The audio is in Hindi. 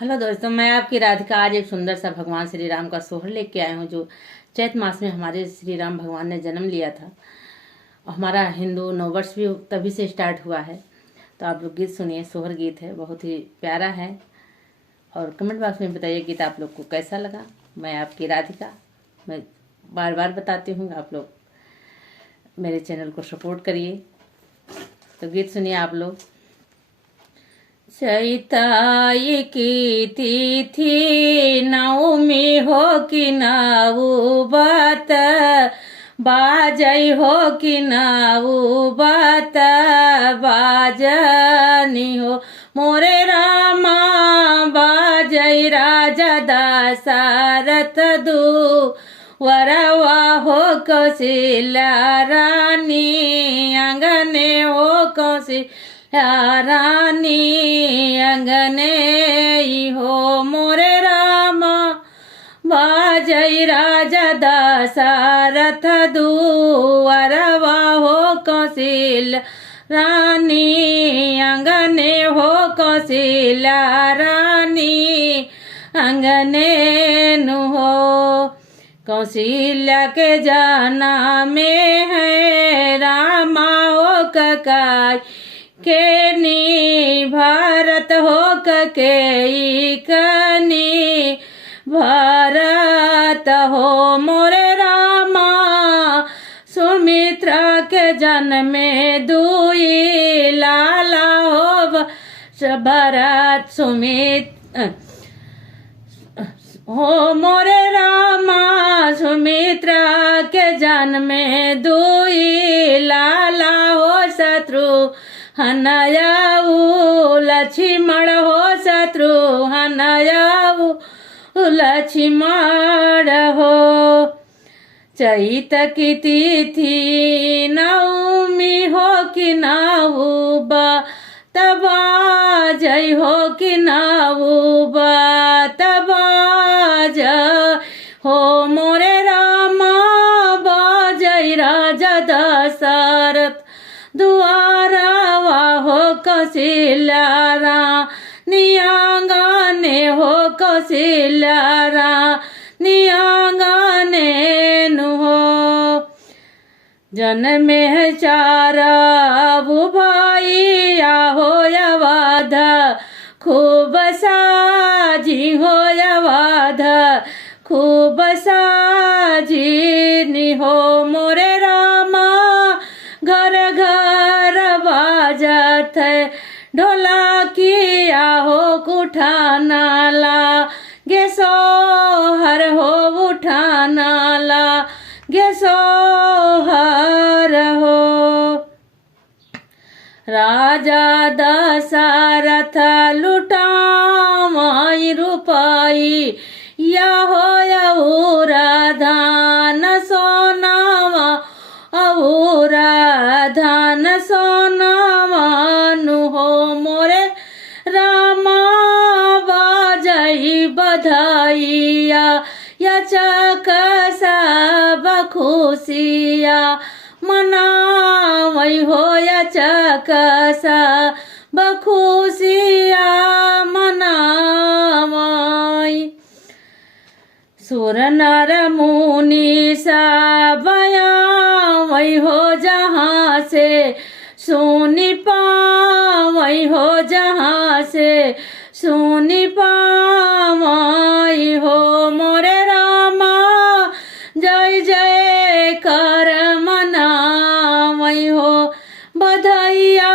हेलो दोस्तों, मैं आपकी राधिका आज एक सुंदर सा भगवान श्री राम का सोहर लेके आई हूँ जो चैत मास में हमारे श्री राम भगवान ने जन्म लिया था। हमारा हिंदू नववर्ष भी तभी से स्टार्ट हुआ है। तो आप लोग गीत सुनिए, सोहर गीत है, बहुत ही प्यारा है। और कमेंट बॉक्स में बताइए गीत आप लोग को कैसा लगा। मैं आपकी राधिका, मैं बार बार बताती हूँ, आप लोग मेरे चैनल को सपोर्ट करिए। तो गीत सुनिए आप लोग। चैताई की तिथि नवमी हो कि नाऊ बात बाजई हो कि नाऊ बात बाजनी हो मोरे रामा बाजई राजा दशरथ दू वरवा हो कौशल्या रानी अंगने हो कौशल्या रानी अंगने हो मोरे रामा बाजई राजा दशरथ दुवरवा हो कौशल्या रानी अंगने हो कौशल्या रानी अंगने नु हो। कौशल्या के जाना में है रामा हो ककाई के नी भारत हो कके कनी भारत हो मोरे रामा सुमित्रा के जन्म में दुई लाला हो भरत हो मोरे रामा सुमित्रा के जन्म में दुई लाला हो शत्रु हनयाऊ लक्ष्मण हो शत्रु हनयाऊ लक्ष्मण हो। चैत की तिथि नवमी हो कि नाऊ तबा जय हो कि नाऊ तबा हो मोरे रामा बाजई राजा दशरथ दुआरा हो कौशल्या रानी आंगने हो कौशल्या रानी आंगने नु हो। जन्मे है चारा भाई हो अवध खूब साजी हो अवध खूब साजी नि हो मोरे रामा घर घर बाजत है ढोला किया हो उठाना ला गे सोहर हो उठाना ला गे सोहर हो। राजा दशरथ लुटाई रुपाई या हो औरा धान सोनावा औरा धान सोनावा नु हो मोरे रामा बाजई बधाइया या चकसा बखुशिया मनावई हो या चकसा बखुशिया मनावई। सुर नर मुनि सबयावई हो जहाँ से सुनि पावई हो जहाँ से सुनि पावई हो मोरे रामा जय जय कर मनावई हो बधाइया